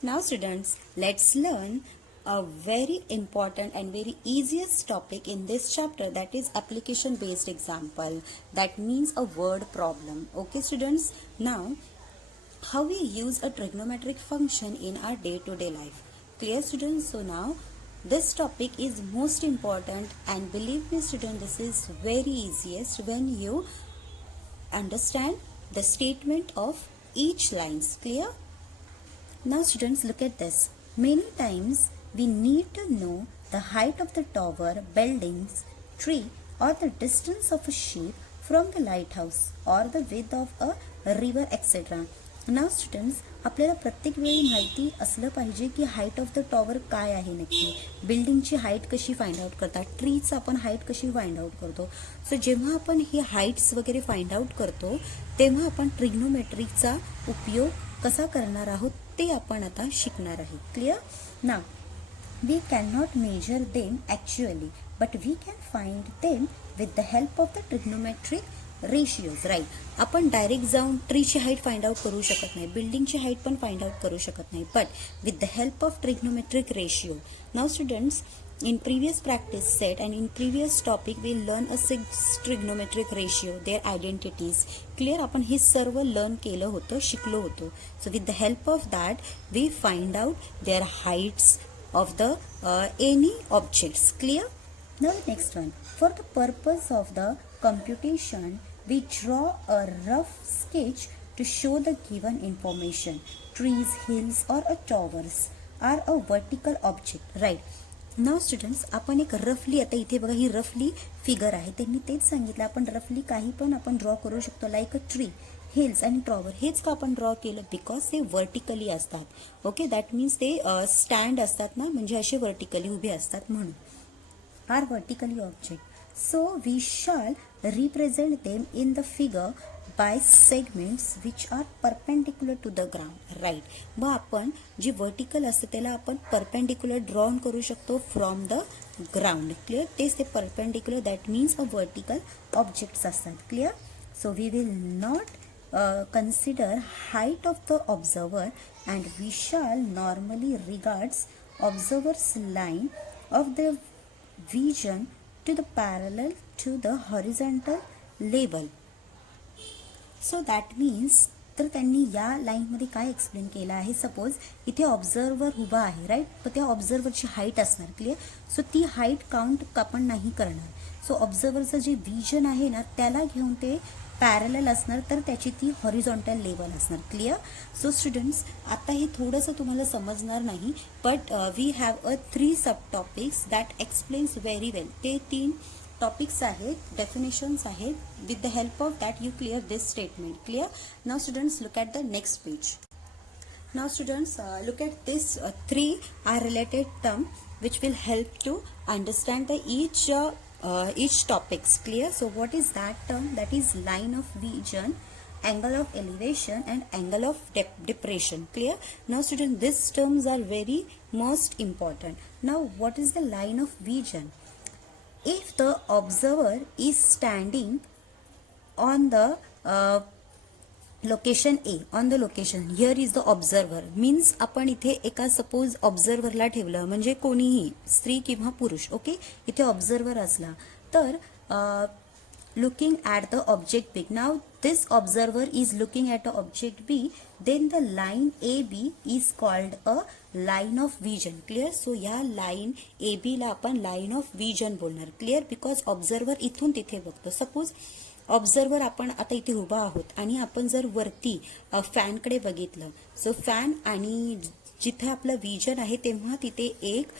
Now students, let's learn a very important and very easiest topic in this chapter, that is application based example, that means a word problem. Okay students, now how we use a trigonometric function in our day-to-day life. Clear students? So now this topic is most important, and believe me student, this is very easiest when you understand the statement of each lines. Clear? Now students, look at this. Many times we need to know the height of the tower, buildings, tree, or the distance of a ship from the lighthouse or the width of a river, etc. Now students, आपल्याला प्रत्येक वेळी माहिती असलं पाहिजे की height of the tower काय आहे नक्की, बिल्डिंगची हाईट कशी फाइंड आउट करतात, ट्रीचं आपण हाईट कशी फाइंड आउट करतो. सो जेव्हा आपण ही हाईट्स वगैरे फाइंड आउट करतो तेव्हा आपण ट्रिग्नोमेट्रीचा उपयोग कसा करणार आहोत ते आपण आता शिकणार आहे. Clear? Now we cannot measure them actually, but we can find them with the help of the trigonometric ratios. Right, आपण डायरेक्ट जाऊन ट्रीची हाईट फाइंड आउट करू शकत नाही, बिल्डिंगची हाईट पण फाइंड आउट करू शकत नाही, but with the help of trigonometric ratio. Now students, in previous practice set and in previous topic we learn a 6 trigonometric ratio, their identities. Clear? आपण हे सर्व लर्न केलं होतं, शिकलो होतो. So with the help of that we find out their heights of the any objects. Clear? Now the next one, for the purpose of the computation we draw a rough sketch to show the given information. Trees, hills or a towers are a vertical object. Right? Now students, आपण एक रफली, आता इथे बघा ही रफली figure आहे, त्यांनी तेच सांगितलं आपण रफली काही पण आपण ड्रॉ करू शकतो, लाईक अ ट्री, हिल्स आणि टॉवर. हेच का आपण ड्रॉ केलं? बिकॉज ते वर्टिकली असतात. ओके, दॅट मीन्स ते स्टँड असतात ना, म्हणजे असे वर्टिकली उभे असतात म्हणून. Are vertically object, so we shall represent them in the figure by segments which are perpendicular to the ground. Right? मग आपण जे वर्टिकल असते त्याला आपण परपेंडिक्युलर ड्रॉन करू शकतो फ्रॉम द ग्राउंड. क्लिअर? तेच ते perpendicular, that means a vertical objects असतात. Clear? So we will not consider height of the observer and we shall normally regards observer's line of the vision to the parallel to the horizontal level. So that means, तर त्यांनी या लाईनमध्ये काय explain केलं आहे, suppose इथे observer उभा आहे, राईट, तर त्या ऑब्झर्वरची हाईट असणार. क्लिअर? सो ती हाईट काउंट आपण नाही करणार. सो ऑब्झर्वरचं जे विजन आहे ना त्याला घेऊन ते पॅरलल असणार, तर त्याची ती हॉरिझॉन्टल लेवल असणार. क्लिअर? सो स्टुडंट्स, आता हे थोडंसं तुम्हाला समजणार नाही, but we have a 3 sub topics that explains very well. ते 3 टॉपिक्स आहेत, डेफिनेशन्स आहेत. With the help of that you clear this statement. Clear? Now students, look at the next page. Now students, look at this 3 are related term which will help to understand the each topics. Clear? So what is that term? That is line of vision, angle of elevation and angle of depression. Clear? Now students, these terms are very most important. Now what is the line of vision? If the observer is standing on the location A, on the location, here is the observer, means आपण इथे एका suppose ऑब्झर्वरला ठेवलं, म्हणजे कोणीही स्त्री किंवा पुरुष, okay, इथे ऑब्झर्वर असला तर looking at the object B. Now this observer is looking at the object B, then the line AB is called a line of vision. Clear? So या line AB ला आपण line of vision बोलणार. Clear? Because observer इथून तिथे बघतो. Suppose observer आपण आता इथे उभा आहोत आणि आपण जर वरती फॅनकडे बघितलं, सो फॅन आणि जिथे आपलं विजन आहे तेव्हा तिथे एक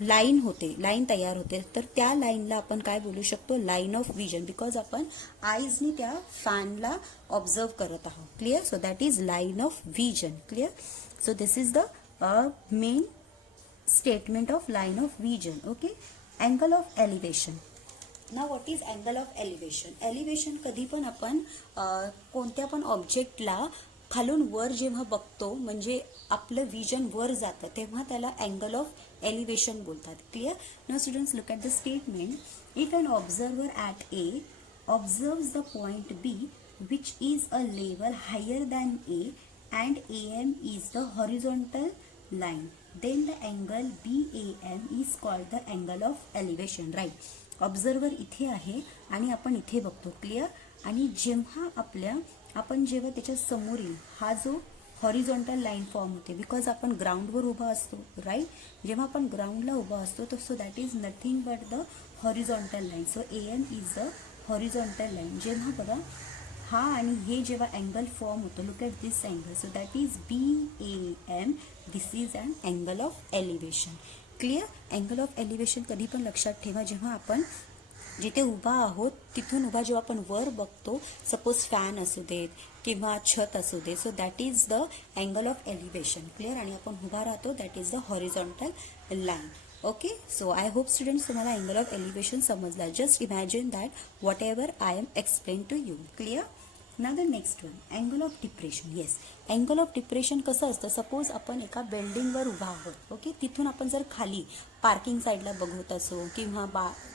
लाईन होते, लाईन तयार होते, तर त्या लाईनला आपण काय बोलू शकतो? लाईन ऑफ विजन, बिकॉज आपण आईजनी त्या फॅनला ऑब्झर्व करत आहोत. Clear? So that is line of vision. Clear? So this is the main statement of line of vision. Okay. Angle of elevation. ना what is angle of elevation? Elevation कधी पण आपण कोणत्या पण ऑब्जेक्टला खालून वर जेव्हा बघतो, म्हणजे आपलं विजन वर जातं, तेव्हा त्याला अँगल ऑफ एलिव्हेशन बोलतात. Clear? Now students, look at the statement. If an observer at A observes the point B which is a level higher than A and AM is the horizontal line, then the angle BAM is called the angle of elevation, right? Observer इथे आहे आणि आपण इथे बघतो, clear. आणि जेव्हा आपण जेव्हा त्याच्या समोरील हा जो हॉरिझॉन्टल लाईन फॉर्म होते, बिकॉज आपण ग्राउंडवर उभा असतो, राईट. जेव्हा आपण ग्राउंडला उभा असतो तर so that is nothing but the horizontal line. So AM is the horizontal line. जेव्हा बघा हा आणि हे जेव्हा अँगल फॉर्म होतो, look at this angle, so that is BAM. This is an angle of elevation, clear. Angle of elevation कधी पण लक्षात ठेवा, जेव्हा आपण जिथे उभा आहोत तिथून उभा जेव्हा आपण वर बघतो, सपोज फॅन असू देत किंवा छत असू दे, so that is the angle of elevation, clear. आणि आपण उभा राहतो, that is the horizontal line. Okay, so I hope students तुम्हाला अँगल ऑफ एलिव्हेशन समजला. Just imagine that whatever I am explain to you, clear. Now the next one, angle of depression. Yes, angle of depression कसं असतं, suppose आपण एका बिल्डिंगवर उभा आहोत, okay. तिथून आपण जर खाली पार्किंग साईडला बघत असो किंवा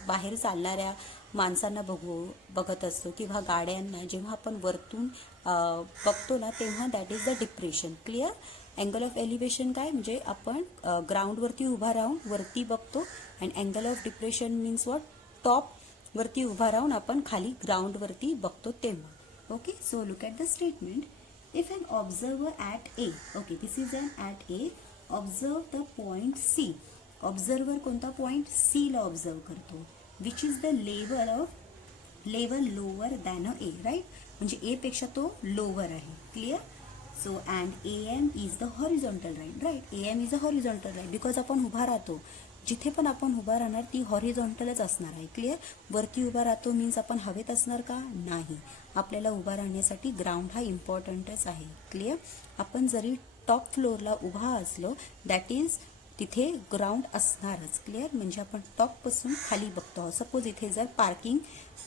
बाहेर चालणाऱ्या माणसांना बघत असतो किंवा गाड्यांना जेव्हा आपण वरतून बघतो ना, तेव्हा that is the depression, clear. Angle of elevation काय म्हणजे आपण ग्राउंडवरती उभा राहून वरती बघतो, and angle of depression means what, टॉपवरती उभा राहून आपण खाली ग्राउंडवरती बघतो तेव्हा. Okay, so look at the statement. If an observer at A, okay, this is an at A, observe the point C. Observer कोणता point C ला observe करतो, which is the level lower than a, right? म्हणजे A पेक्षा तो lower आहे, clear? So and AM is the horizontal line, right? AM is a horizontal line because आपण उभा राहतो, जिथे पण आपण उभा राहणार ती हॉरिझॉन्टलच असणार आहे, क्लिअर. वरती उभा राहतो मीन्स आपण हवेत असणार का, नाही. आपल्याला उभा राहण्यासाठी ग्राउंड हा इम्पॉर्टंटच आहे, क्लिअर. आपण जरी टॉप फ्लोअरला उभा असलो, दॅट इज तिथे ग्राउंड असणारच, क्लिअर. म्हणजे आपण टॉपपासून खाली बघतो आहोत. सपोज इथे जर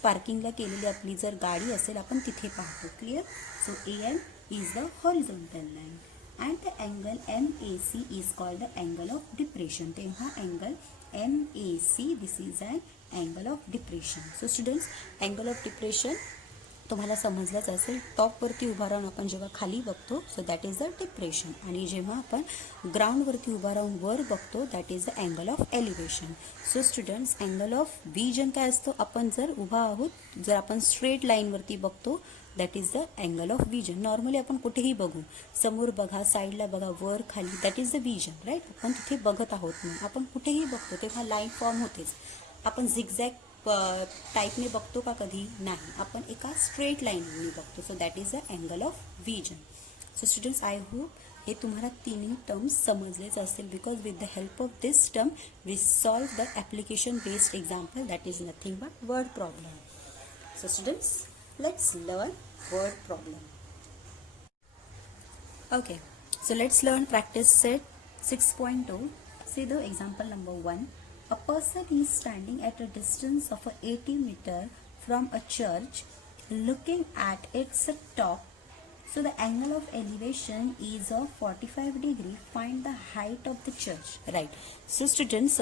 पार्किंगला केलेली आपली जर गाडी असेल, आपण तिथे पाहतो, clear. So AM is the horizontal line. And the angle MAC is called the angle of depression. तेव्हा angle MAC, this is an angle of depression. So students, angle of depression तुम्हाला समजलंच असेल. टॉपवरती उभा राहून आपण जेव्हा खाली बघतो, so that is the depression. आणि जेव्हा आपण ग्राउंडवरती उभा राहून वर बघतो, that is the angle of elevation. So students, angle of vision काय असतो, आपण जर उभा आहोत, जर आपण स्ट्रेट लाईनवरती बघतो, that is the angle of vision. Normally आपण कुठेही बघू, समोर बघा, साईडला बघा, वर खाली, that is the vision, right. आपण तिथे बघत आहोत ना, आपण कुठेही बघतो तेव्हा लाईन फॉर्म होतेच. आपण झिगझॅग टाईपने बघतो का, कधी नाही. आपण एका स्ट्रेट लाईनने बघतो, so that is the angle of vision. So students, I hope हे तुम्हाला तिन्ही टर्म्स समजलेच असतील, because with the help of this term we solve the application based example, that is nothing but word problem. So students, let's learn word problem. Okay, so let's learn practice set 6.2. See the example number 1. A person is standing at a distance of 80 meter from a church, looking at its top. So the angle of elevation is of 45 degree. Find the height of the church. Right. So students,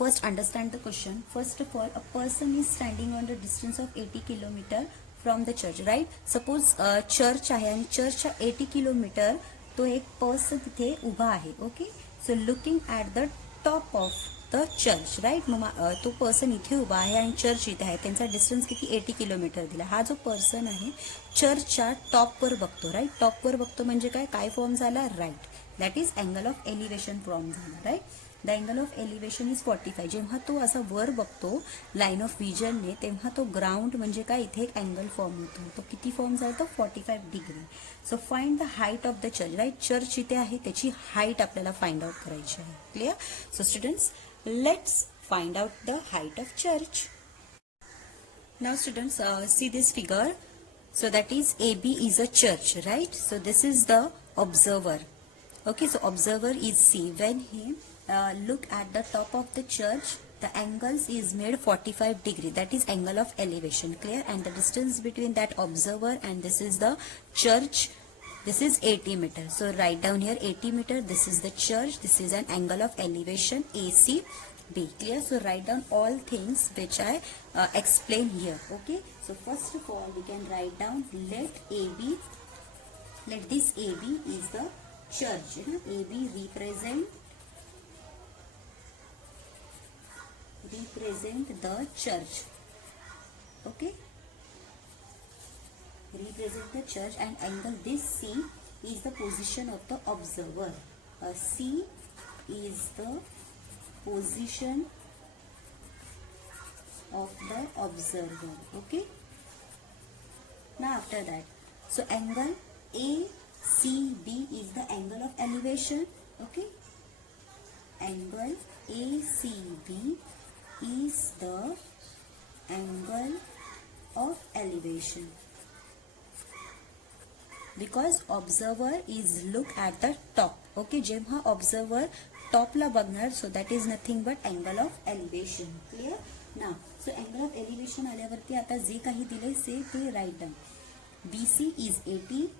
first understand the question. First of all, a person is standing on the distance of 80 kilometer from the church, right? Suppose church आहे आणि चर्चच्या 80 kilometre तो एक person तिथे उभा आहे, okay. So looking at the top of the church, right. मग तो पर्सन इथे उभा आहे आणि चर्च इथे आहे, त्यांचा डिस्टन्स किती, 80 किलोमीटर दिला. हा जो पर्सन आहे चर्चच्या टॉपवर बघतो, राईट. टॉपवर बघतो म्हणजे काय फॉर्म झाला, right. That is angle of elevation form झाला, right. The angle of elevation is 45. जेव्हा तो असा वर बघतो लाईन ऑफ विजनने, तेव्हा तो ग्राउंड म्हणजे काय, इथे एक अँगल फॉर्म होतो. तो किती फॉर्म झाला, तो 45 degree. So find the height of the church, right. Church इथे आहे, त्याची हाईट आपल्याला फाइंड आउट करायची आहे, clear. So students, let's find out the height of church. Now students, see this figure. So that is AB is a church, right? So this is the observer. Okay, so observer is C. When he look at the top of the church, the angles is made 45 degree. That is angle of elevation, clear. And the distance between that observer and this is the church, this is 80 meter. So write down here 80 meter. This is the church. This is an angle of elevation AC. B, clear. So write down all things which I explain here. Okay, so first of all we can write down let AB let this AB is the church. AB represent the church. Okay, represent the church, and angle this C is the position of the observer. C is the position of the observer. Okay, now after that, so angle ACB is the angle of elevation. Okay, angle ACB is the angle of elevation, because observer is look at the top. Okay, जेव्हा observer top ला बघणार, so that is nothing but angle of elevation. Clear? Now, so angle of elevation आल्यावरती आता जे काही दिले ते write down. BC is 80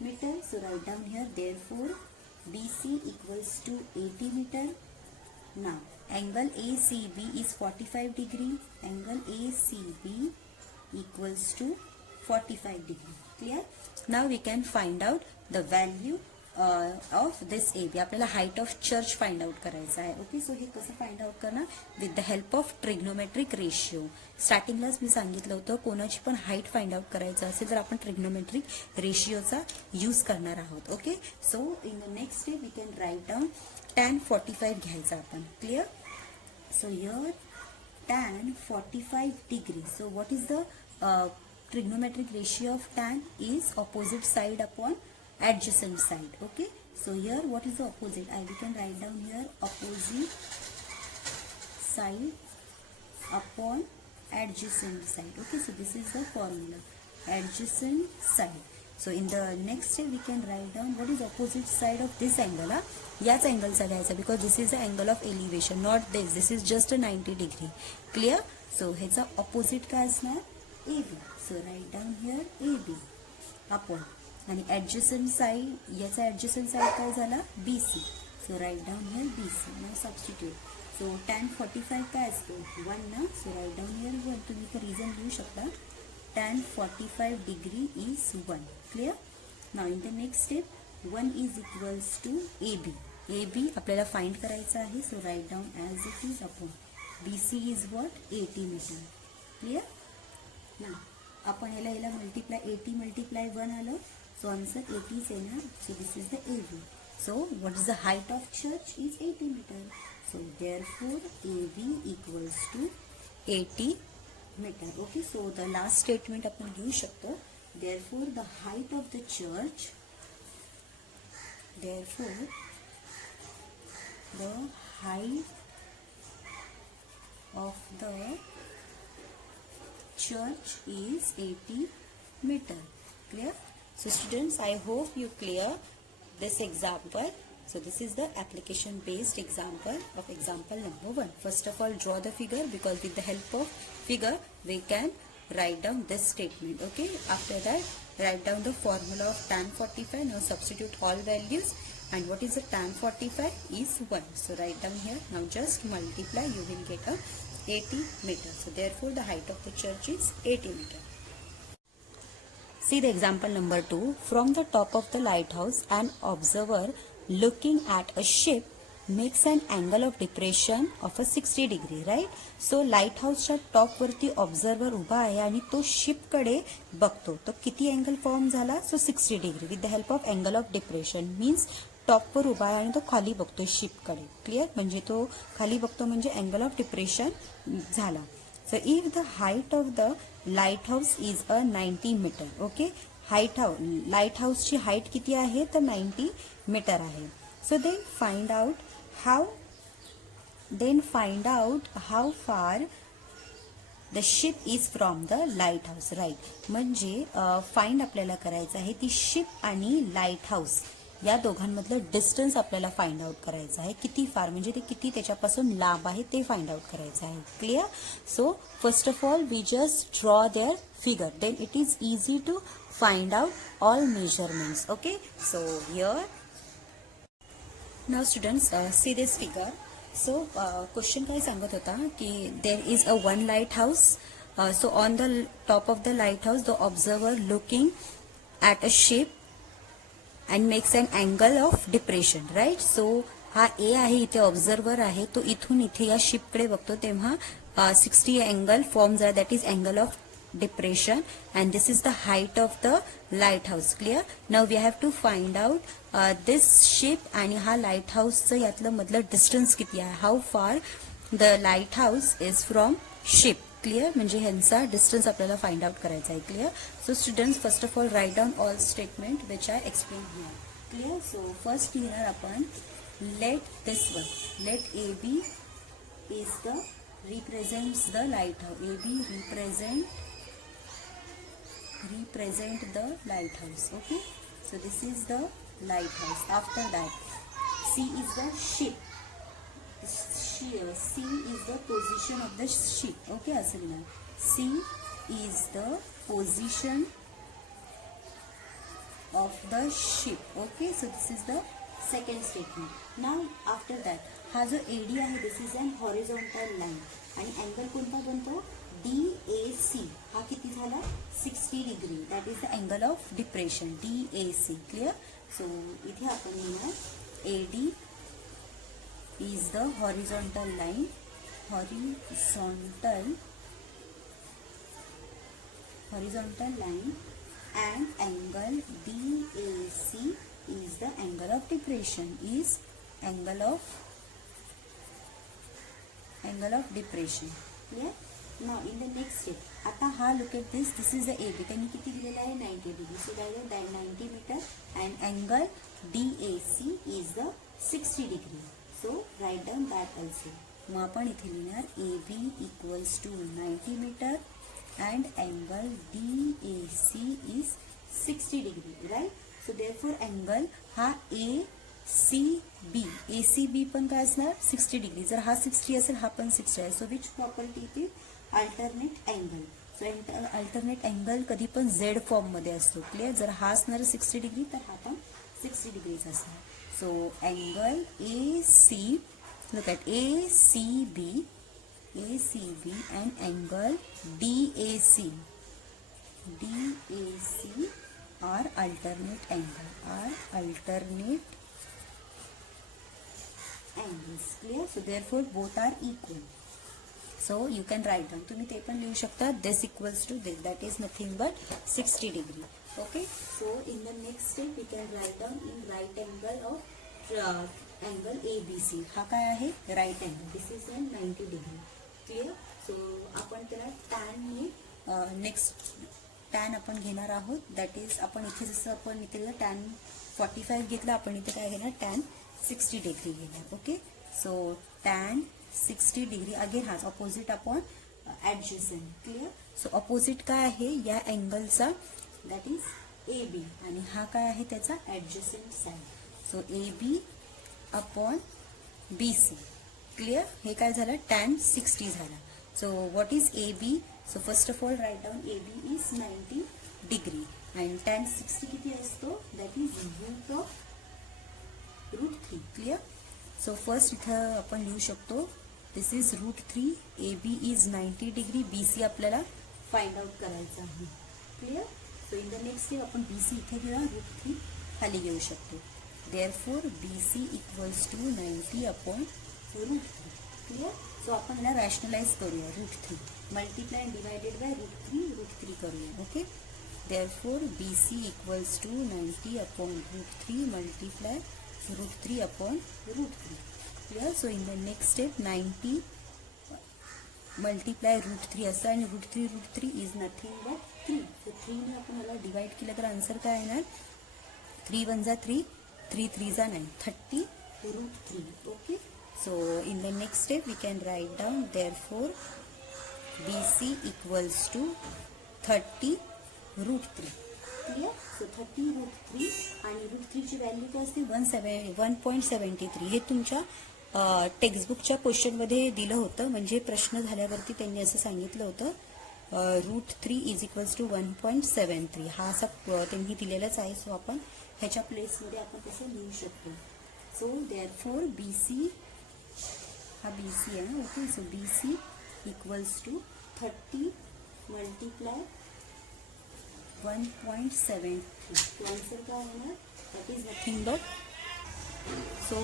meter, so write down here. Therefore, BC equals to 80 meter. Now, angle ACB is 45 degree. Angle ACB equals to 45 degree. Clear? Now we can find out the value of this AB. आपल्याला height of church find out करायचा आहे. Okay, so हे कसं find out करणार? With the help of trigonometric ratio. स्टार्टिंगलाच मी सांगितलं होतं, कोणाची पण हाईट फाइंड आउट करायचं असेल तर आपण ट्रिग्नोमेट्रिक रेशियोचा यूज करणार आहोत. Okay, so in the next step we can write down tan 45 घ्यायचा आपण. Clear? So here tan 45 degree. So what is the trigonometric ratio of tan? Is opposite side upon adjacent side. Okay, so here what is the opposite? We can write down here opposite side upon adjacent side. Okay, so this is the formula, adjacent side. So in the next step we can write down what is opposite side of this angle. याच अँगलचा घ्यायचा, because this is the angle of elevation, not this is just a 90 degree. Clear? So ह्याचा opposite काय असणार? AB. So write down here AB upon, आणि adjacent side, याचा adjacent side काय झाला? BC. So write down here BC. Now substitute. So tan 45 काय असतो? 1 ना. So write down here 1. तुम्ही तर reason लिहू शकता. Tan 45 degree is 1. Clear? Now in the next step, 1 is equals to AB. AB आपल्याला फाइंड करायचा आहे. So write down as it is upon. BC is what? 80 meter. Clear? Now आपण याला multiply 80 multiply 1 आलं. So answer 80 is येणार. So this is the AB. So what is the height of church? Is 80 meter. So therefore AB equals to 80 meter. Okay, so the last statement आपण घेऊ शकतो. Therefore the height of the church, therefore the height of the church is 80 meter. Clear? So students, I hope you clear this example. So this is the application based example of example number 1. First of all, draw the figure, because with the help of figure we can write down this statement. Okay, after that write down the formula of tan 45. Now substitute all values, and what is the tan 45 is 1. So write down here. Now just multiply, you will get a 80 meter. So therefore the height of the church is 80 meter. See the example number 2. From the top of the lighthouse, an observer looking at a ship makes an angle of depression of a 60 degree, right? So lighthouse top वरती observer उभा आहे आणि तो ship कडे बघतो. तो किती angle form झाला? So 60 degree with the help of angle of depression. Means top वर उभा आहे आणि तो खाली बघतोय शिप कडे. क्लिअर? म्हणजे तो खाली बघतो म्हणजे अँगल ऑफ डिप्रेशन झाला. So if the height of the lighthouse is a 90 meter, okay, lighthouse ची height किती आहे? तर 90 meter आहे. So then find out how far the ship is from the lighthouse, right? म्हणजे फाइंड आपल्याला करायचं आहे ती शिप आणि लाईटहाऊस या दोघांमधलं डिस्टन्स आपल्याला फाइंड आउट करायचं आहे. किती फार म्हणजे ते किती त्याच्यापासून लांब आहे ते फाइंड आउट करायचं आहे. Clear? So first of all we just draw their figure, then it is easy to find out all measurements. Okay, so here now students see this figure. So question काय सांगत होता की there is a one lighthouse. So on the top of the lighthouse the observer looking at a ship and makes an angle of depression, right. So हा A आहे, इथे observer आहे, तो इथून इथे या शिपकडे बघतो तेव्हा 60 अँगल फॉर्म झाला, that is angle of depression, and this is the height of the lighthouse. Clear? Now we have to find out this ship आणि हा lighthouse चं यातलं मधलं distance किती आहे, how far the lighthouse is from ship. Clear? म्हणजे ह्यांचा distance आपल्याला find out करायचा आहे. Clear? So students, first of all write down all statement which I explained here. Clear? So first लिहिणार आपण, let this one, let AB is the represents the lighthouse. AB represent the lighthouse. Okay, so this is the lighthouse. After that, C is the ship. C is the position of the ship. Okay, Asalina, C is the position of the ship. Okay, so this is the second statement. Now after that, हा जो AD आहे, this is an horizontal line आणि angle कोणता बनतो, DAC. हा किती झाला, 60 degree. That is the angle of depression, DAC. Clear? So इथे आपण लिहिणार AD is the horizontal line, horizontal line and angle DAC is the angle of depression, is angle of depression. Clear? Now in the next step, आता हा look at this is the AB. त्यांनी किती दिलेला आहे, 90 degree. So that is 90 metre and angle DAC is the 60 degree. So write down that also. मग आपण इथे लिहिणार AB equals to 90 metre and angle DAC is 60 degree, right? So therefore angle हा ACB पण काय असणार, 60 डिग्री. जर हा 60 असेल, हा पण 60 आहे. सो विच प्रॉपर्टी ती alternate angle. So alternate angle कधी पण झेड फॉर्म मध्ये असतो. क्लिअर? जर हा असणार 60 डिग्री तर हा पण 60 डिग्रीच असणार. So angle AC, look at ACB and angle DAC are alternate angles. Clear? So therefore both are equal. So you can write down, तुम्ही ते पण लिहू शकता, this equals to this, that is nothing but 60 degree. Okay, so in the next step we can write down in right angle of angle ABC. हा काय आहे, right angle. This is a 90 degree. Clear? So आपण त्याला tan ने next tan आपण घेणार आहोत. That is आपण इथे जसं आपण इथे tan 45 घेतलं, आपण इथे काय घेणार, tan 60 डिग्री घेणार. Okay, so tan 60 degree. Again हाच opposite upon adjacent. Clear? So opposite काय आहे या अँगलचा, दॅट इज AB आणि हा काय आहे त्याचा adjacent side. So AB upon BC. Clear? हे काय झालं, tan 60 झाला. So what is AB? So first of all write down AB is 90 degree and tan 60 किती असतो, that is root 3. Clear? So first इथं आपण लिहू शकतो, this is root 3. AB is 90 degree. BC आपल्याला find out करायचं आहे. Clear? So in the next step आपण BC इथे घेऊया, root 3 खाली घेऊ शकतो. Therefore BC equals to 90 upon root 3. Clear? So आपण याला रॅशनलाइज करूया, root 3 multiply and divided by root three करूया. Okay, therefore BC equals to 90 upon root 3 multiply root 3 upon root 3. Clear? So in the next step 90 multiply root 3 असं आणि root 3 is nothing but 3. So 3 ने आपण याला divide केलं तर answer काय येणार, 3 1 जा 3, 3 3 जा 9, 30 root 3. Okay, so in the next step we can write down, therefore BC equals to 30 root 3. Clear? So 30 root 3 आणि root 3 ची व्हॅल्यू काय असते, 1.73. हे तुमच्या टेक्स्टबुकच्या क्वेश्चन मध्ये दिलं होतं. म्हणजे प्रश्न झाल्यावरती त्यांनी असं सांगितलं होतं, रूट 3 इज इक्वल्स टू 1.73. हा असा त्यांनी दिलेलाच आहे. सो आपण ह्याच्या प्लेसमध्ये आपण तसं लिहू शकतो. सो देअरफॉर BC हा BC आहे. ओके, सो BC इक्वल्स टू 30 मल्टिप्लाय 1.7. तो आंसर क्या होणार? That is nothing but, so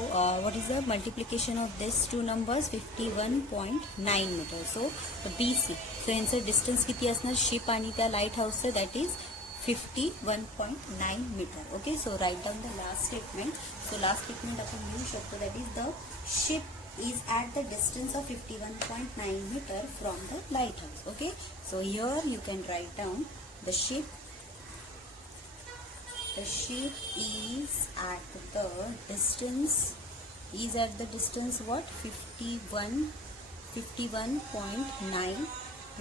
what is the multiplication of these two numbers? 51.9 meter. So the BC. So यांचं डिस्टन्स किती असणार शिप आणि त्या लाईट हाऊसचं? That is 51.9 meter. Okay, so write down the last statement. So last statement आपण लिहू शकतो, that is the ship is at the distance of 51.9 meter from the lighthouse. Okay, so here you can write down the ship is at the distance what? 51.9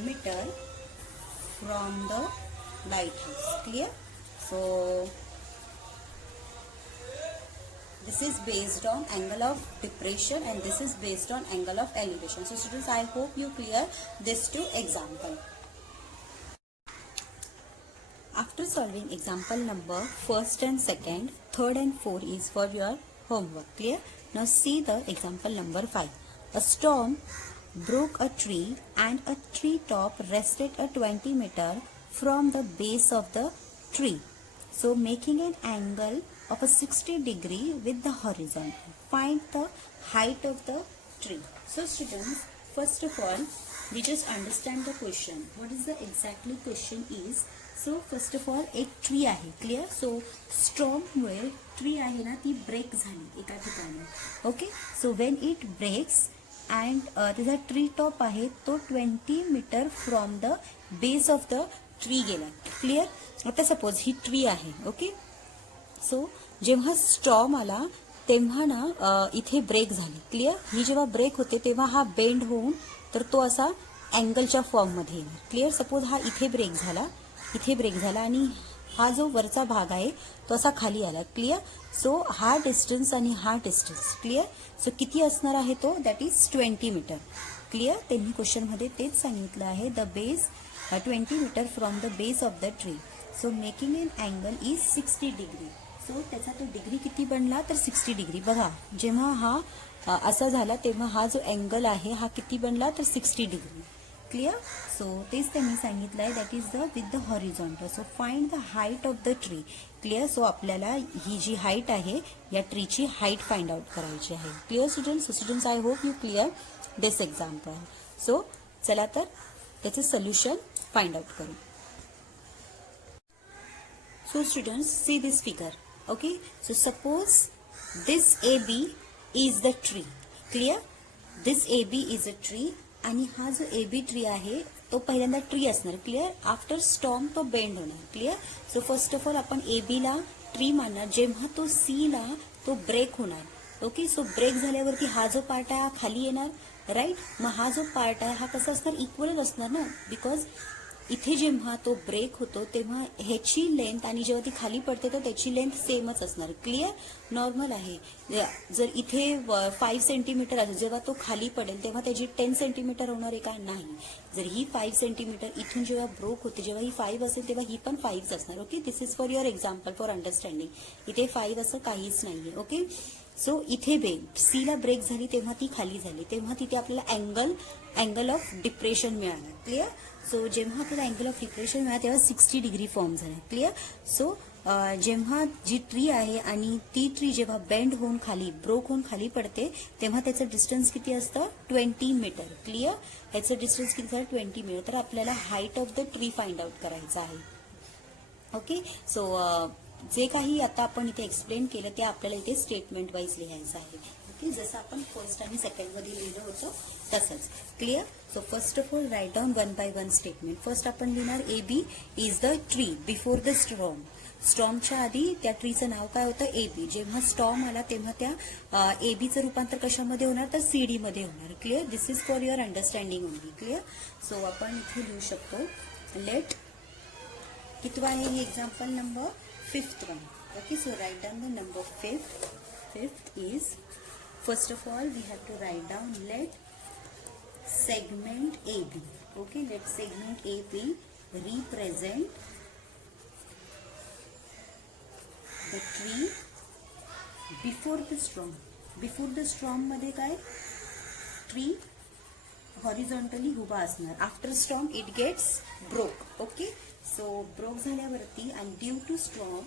meter from the lighthouse. Clear? So this is based on angle of depression and this is based on angle of elevation. So students, I hope you clear this two example. After solving example number first and second, third and fourth is for your homework. Clear? Now see the example number 5. A storm broke a tree and a tree top rested a 20 meter from the base of the tree. So making an angle of a 60 degree with the horizon. Find the height of the tree. So students, first of all, we just understand the question. What is the exactly question is? So first of all, एक tree आहे. Clear? So स्टॉर्ममुळे tree आहे ना ती break झाली एका ठिकाणी. Okay, so when it breaks and त्याचा ट्री टॉप आहे तो 20 metre from the base of the tree गेला. क्लिअर? आता सपोज ही ट्री आहे. ओके, सो जेव्हा स्टॉर्म आला तेव्हा ना इथे ब्रेक झाली. क्लिअर? ही जेव्हा ब्रेक होते तेव्हा हा बेंड होऊन तर तो असा अँगलच्या फॉर्ममध्ये येणार. क्लिअर? सपोज हा इथे ब्रेक झाला आणि हा जो वरचा भाग आहे तो असा खाली आला. क्लिअर? सो हा डिस्टन्स आणि हा डिस्टन्स. क्लिअर? सो किती असणार आहे तो? That is 20 metre. क्लिअर? त्यांनी क्वेश्चनमध्ये तेच सांगितलं आहे. The base 20 metre from the base of the tree. So making an angle is 60 degree. So त्याचा तो डिग्री किती बनला तर 60 डिग्री. बघा, जेव्हा हा असा झाला तेव्हा हा जो अँगल आहे हा किती बनला तर 60 डिग्री. क्लिअर? सो तेच त्यांनी सांगितलं आहे, that is the with the horizontal. So find the height of the tree. Clear? So आपल्याला ही जी हाईट आहे या ट्रीची हाईट फाइंड आउट करायची आहे. Clear students? So students, I hope you clear this example. So चला तर त्याचे सोल्युशन फाइंड आउट करू. So students, see this figure. Okay, so suppose this AB is the tree. Clear? This AB is a tree आणि हा जो AB tree आहे तो पहिल्यांदा ट्री असणार. क्लिअर? आफ्टर स्टॉर्म तो बेंड होणार. Clear? So first of all आपण AB ला ट्री मानणार. जेव्हा तो C ला तो ब्रेक होणार. ओके, सो ब्रेक झाल्यावरती हा जो पार्ट आहे हा खाली येणार. राईट? मग हा जो पार्ट आहे हा कसा असणार? इक्वलच असणार ना, बिकॉज इथे जेव्हा तो ब्रेक होतो तेव्हा ह्याची लेंथ आणि जेव्हा ती खाली पडते तर त्याची लेंथ सेमच असणार. क्लिअर? नॉर्मल आहे. जर इथे 5 सेंटीमीटर असेल, जेव्हा तो खाली पडेल तेव्हा त्याची 10 सेंटीमीटर होणार आहे का? नाही. जर ही 5 सेंटीमीटर इथून जेव्हा ब्रोक होते, जेव्हा ही 5 असेल तेव्हा ही पण 5 असणार. Okay, this is for your example, for understanding. इथे 5 असं काहीच नाहीये. ओके, सो इथे C ला ब्रेक झाली तेव्हा ती खाली झाली, तेव्हा तिथे आपल्याला अँगल ऑफ डिप्रेशन मिळाला. क्लिअर? सो जेव्हा आपल्याला अँगल ऑफ डिप्रेशन मिळाला तेव्हा 60 डिग्री फॉर्म झाला. क्लिअर? सो जेव्हा जी ट्री आहे आणि ती ट्री जेव्हा बेंड होऊन खाली ब्रोक होऊन खाली पडते तेव्हा त्याचं डिस्टन्स किती असतं? 20 मीटर. क्लिअर? याचं डिस्टन्स किती झालं? 20 मीटर. तर आपल्याला height of the tree find out करायचं आहे. ओके, सो जे काही आता आपण इथे एक्सप्लेन केलं ते आपल्याला इथे स्टेटमेंट वाईज लिहायचं आहे. ओके, जसं आपण फर्स्ट आणि सेकंड मध्ये लिहिलं होतं तसंच. Clear? So first of all write down 1 by 1 statement. First आपण लिहिणार AB is the tree before the storm. स्टॉर्मच्या आधी त्या ट्रीचं नाव काय होतं? AB. जेव्हा स्टॉर्म आला तेव्हा त्या ABचं रूपांतर कशामध्ये होणार तर CD मध्ये होणार. Clear? This is for your understanding only. Clear? So आपण इथे लिहू शकतो लेट. कितवा आहे हे example number? 5th one. Okay, so write down the number 5th. 5th is, first of all we have to write down let segment AB. Okay, let segment AB represent the tree before the storm. Before the storm मध्ये काय? Tree horizontally उभा असणार. After storm it gets broke. Okay, so broke झाल्यावरती आणि due to strong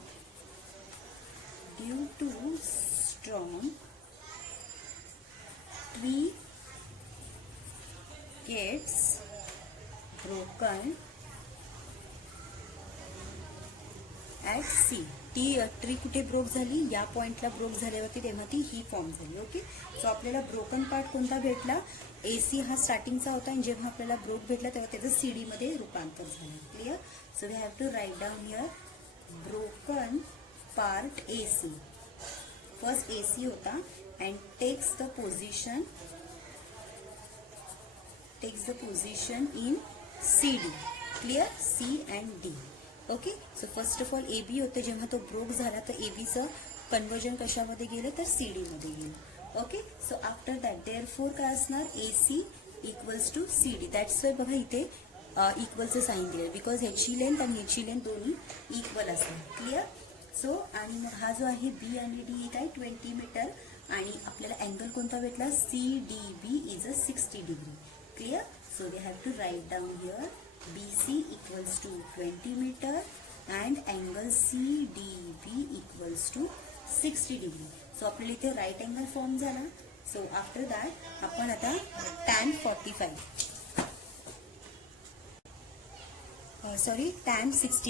tree gets broken at C. Tree कुठे broke झाली, या पॉइंटला ब्रोक झाल्यावरती तेव्हा ती ही फॉर्म झाली. ओके, सो आपल्याला ब्रोकन पार्ट कोणता भेटला, AC हा स्टार्टिंगचा होता आणि जेव्हा आपल्याला ब्रोक भेटला तेव्हा त्याचं CD मध्ये रूपांतर झालं. Clear. So we have to write down here broken part AC. First AC होता and takes the position in CD. Clear. C and D. Okay, so first of all AB होतं, जेव्हा तो ब्रोक झाला तर ABचं conversion कशामध्ये गेलं तर CD मध्ये गेलं. Okay, so after that therefore काय असणार, AC equals to CD. That's why बघा इथे इक्वलचं साईन दिलं, बिकॉज ह्याची लेंथ आणि ह्याची लेंथ दोन्ही इक्वल असणार. क्लिअर. सो आणि मग हा जो आहे B आणि D काय 20 मीटर आणि आपल्याला अँगल कोणता भेटला, CDB is a 60 degree. Clear. So we have to write down here BC equals to 20 meter and angle CDB equals to 60 degree. So आपल्याला इथे राईट अँगल फॉर्म झाला. सो आफ्टर दॅट आपण आता tan 60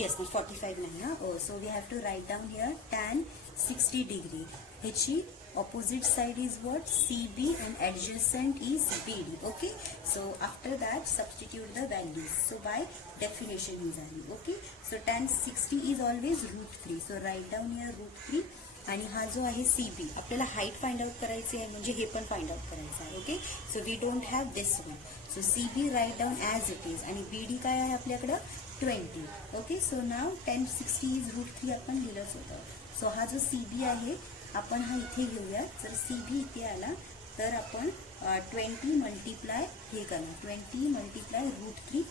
असते, 45 नाही ना. So we have to write down here tan 60 degree. ह्याची opposite side is what, CB, and adjacent is BD. Okay, so after that substitute the values. So by definition is आली. Okay, so tan 60 is always √3. So write down here √3. आणि हा जो आहे CB, आपल्याला height find out करायची आहे, म्हणजे हे पण फाइंड आउट करायचं आहे. Okay, so we don't have this one. सो CB write down as it is आणि BD काय आहे आपल्याकडं 20. Okay, so now tan 60 is √3 आपण लिहिलंच होतं. सो हा जो CB आहे आपण हा इथे घेऊया. जर CB इथे आला तर आपण 20 मल्टिप्लाय हे करणार, 20 मल्टिप्लाय √3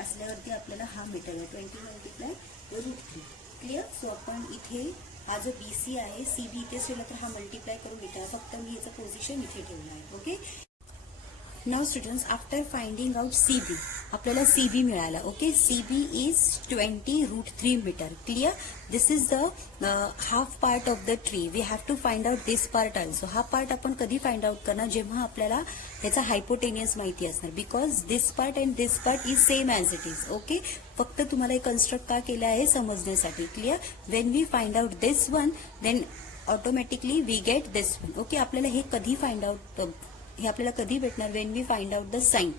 असल्यावरती आपल्याला हा मीटर आहे, 20 मल्टिप्लाय √3. क्लिअर. सो आपण इथे हा जो BC आहे, CB इथेच ठेवला तर हा मल्टिप्लाय करून लिहिता, फक्त मी याचं पोझिशन इथे ठेवलं आहे. Okay, now students after finding out CB आपल्याला CB मिळाला. Okay, CB is 20 √3 meter. Clear. This is the half part of the tree. We have to find out this part also. हा पार्ट आपण कधी find out करणार, जेव्हा आपल्याला ह्याचा hypotenuse माहिती असणार, because this part and this part is same as it is. Okay, फक्त तुम्हाला हे कन्स्ट्रक्ट का केलं आहे समजण्यासाठी. Clear. When we find out this one then automatically we get this one. Okay, आपल्याला हे कधी फाइंड आउट, हे आपल्याला कधी भेटणार, when we find out the sine.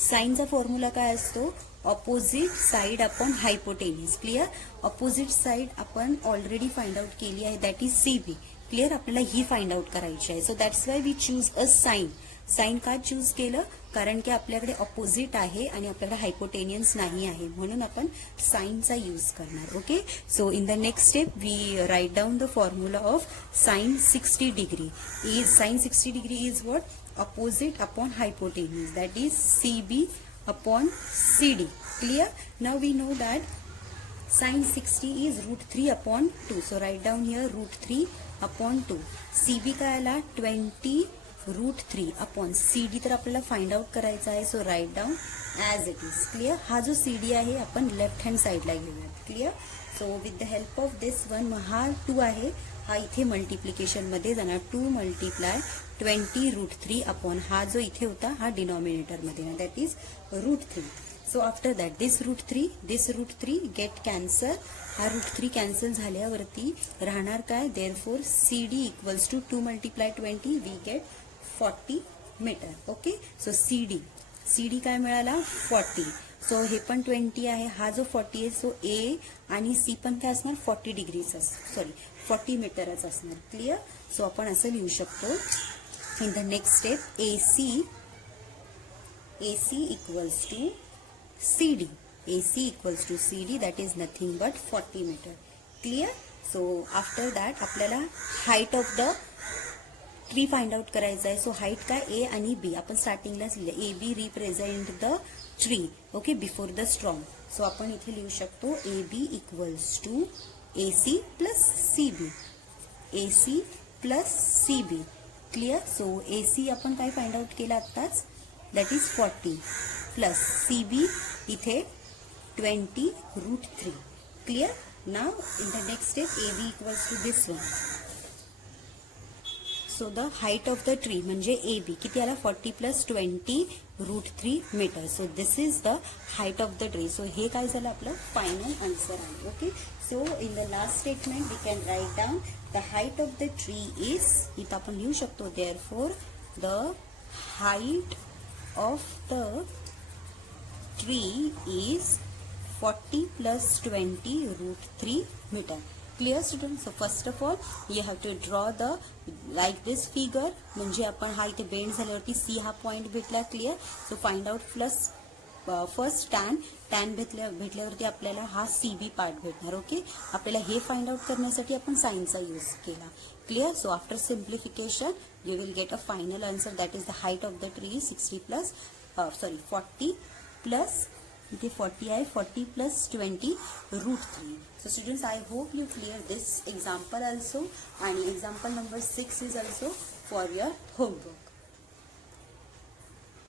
साइनचा फॉर्म्युला काय असतो, opposite side upon hypotenuse. Clear. Opposite side आपण ऑलरेडी फाइंड आउट केली आहे, दॅट इज CB. क्लिअर. आपल्याला ही फाइंड आउट करायची आहे. So that's why we choose a sine. Sine का चूज केलं, कारण की आपल्याकडे ऑपोजिट आहे आणि आपल्याकडे हायपोटेनियस नाही आहे, म्हणून आपण साइनचा यूज करणार. Okay, so in the next step we write down the formula of sine 60 degree. Sine 60 degree is what, opposite upon hypotenuse, that is CB upon CD. Clear. Now we know that sin 60 is √3 upon 2. So write down here √3 upon 2. CB काय आला 20 √3 upon CD तर आपल्याला find out करायचा आहे. So write down as it is. Clear. हा जो CD आहे आपण लेफ्ट हँड साईडला घेऊया. Clear. So with the help of this one, हा 2 आहे, हा इथे मल्टिप्लिकेशन मध्ये जाणार, 2 मल्टिप्लाय 20 √3 अपॉन हा जो इथे होता हा डिनॉमिनेटर मध्ये ना, that is √3. So after that this √3 get cancel. हा √3 कॅन्सल झाल्यावरती राहणार काय, therefore CD equals to 2 multiply 20 we get 40 meter. Okay, so CD काय मिळाला 40. सो हे पण 20 आहे, हा जो 40 आहे, सो A आणि C पण काय असणार 40 डिग्रीच, 40 मीटरच असणार. क्लिअर. सो आपण असं लिहू शकतो. In the next step AC equals to CD. AC equals to CD, that is nothing but 40 metre. Clear. So after that आपल्याला height of the tree find out करायचं आहे. सो हाईट काय A आणि B आपण स्टार्टिंगलाच लिहिलं, AB represent the tree. Okay, before the strong. So आपण इथे लिहू शकतो AB equals to AC plus CB. AC plus CB. Clear. So AC आपण काय फाइंड आउट केलं आत्ताच, दॅट इज 40 प्लस CB इथे 20 root 3. Clear? Now in the next step AB equals to this one. So the height of the tree म्हणजे AB किती आला 40 plus 20 root 3 meter. So this is the height of the tree. So हे काय झालं आपलं final answer आहे. Okay. So in the last statement we can write down the height of the tree is, इथं आपण लिहू शकतो therefore the height of the tree is 40 plus 20 root 3 meter. Clear students? So first of all you have to draw the like this figure. म्हणजे आपण हा इथे bend झाल्यावरती C हा पॉइंट भेटला. Clear? So find out plus first tan भेटल्यावरती आपल्याला हा CB पार्ट भेटणार. ओके. आपल्याला हे फाइंड आउट करण्यासाठी आपण साइनचा यूज केला. Clear? So after simplification you will get a final answer, that is the height of the tree is 40 plus इथे 40 आहे, 40 plus 20 root 3. So students, I hope you clear this example also, and example number 6 is also for your homework.